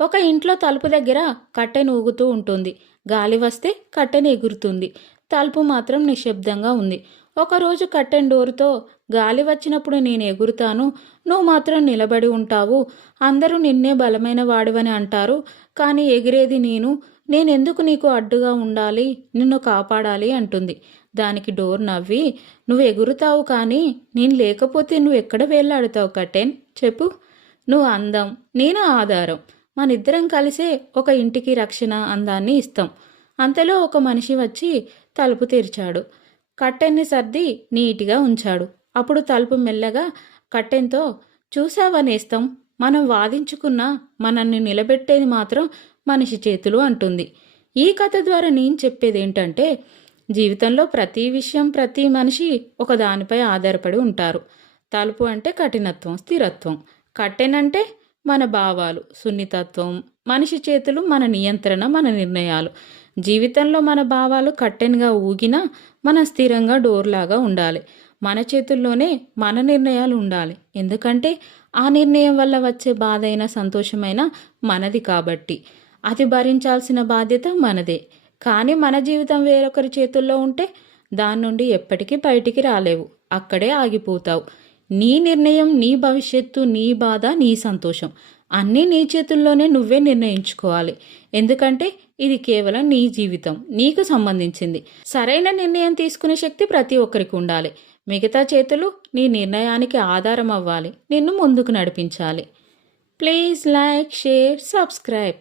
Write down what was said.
ఒక ఇంట్లో తలుపు దగ్గర కట్టెను ఊగుతూ ఉంటుంది. గాలి వస్తే కట్టెను ఎగురుతుంది. తలుపు మాత్రం నిశ్శబ్దంగా ఉంది. ఒకరోజు కట్టెన్ డోరుతో, గాలి వచ్చినప్పుడు నేను ఎగురుతాను, నువ్వు మాత్రం నిలబడి ఉంటావు. అందరూ నిన్నే బలమైన వాడివని అంటారు, కానీ ఎగిరేది నేనెందుకు నీకు అడ్డుగా ఉండాలి, నిన్ను కాపాడాలి అంటుంది. దానికి డోర్ నవ్వి, నువ్వు ఎగురుతావు కానీ నేను లేకపోతే నువ్వు ఎక్కడ వేళ్లాడుతావు కట్టెన్, చెప్పు. నువ్వు అందం, నేను ఆధారం. మనిద్దరం కలిసే ఒక ఇంటికి రక్షణ, అందాన్ని ఇస్తాం. అంతలో ఒక మనిషి వచ్చి తలుపు తెరిచాడు. కట్టెన్ని సర్ది నీటిగా ఉంచాడు. అప్పుడు తలుపు మెల్లగా కట్టెంతో, చూసావా నేస్తం, మనం వాదించుకున్నా మనల్ని నిలబెట్టేది మాత్రం మనిషి చేతులు అంటుంది. ఈ కథ ద్వారా నేను చెప్పేదేంటంటే, జీవితంలో ప్రతి విషయం, ప్రతి మనిషి ఒక దానిపై ఆధారపడి ఉంటారు. తలుపు అంటే కఠినత్వం, స్థిరత్వం. కట్టెనంటే మన భావాలు, సున్నితత్వం. మనిషి చేతులు మన నియంత్రణ, మన నిర్ణయాలు. జీవితంలో మన భావాలు కట్టెన్గా ఊగినా మనం స్థిరంగా డోర్లాగా ఉండాలి. మన చేతుల్లోనే మన నిర్ణయాలు ఉండాలి. ఎందుకంటే ఆ నిర్ణయం వల్ల వచ్చే బాధైనా సంతోషమైనా మనది కాబట్టి అది భరించాల్సిన బాధ్యత మనదే. కానీ మన జీవితం వేరొకరి చేతుల్లో ఉంటే దాని నుండి ఎప్పటికీ బయటికి రాలేవు. అక్కడే ఆగిపోతావు. నీ నిర్ణయం, నీ భవిష్యత్తు, నీ బాధ, నీ సంతోషం అన్నీ నీ చేతుల్లోనే నువ్వే నిర్ణయించుకోవాలి. ఎందుకంటే ఇది కేవలం నీ జీవితం, నీకు సంబంధించింది. సరైన నిర్ణయం తీసుకునే శక్తి ప్రతి ఒక్కరికి ఉండాలి. మిగతా చేతులు నీ నిర్ణయానికి ఆధారం అవ్వాలి, నిన్ను ముందుకు నడిపించాలి. Please like, share, subscribe.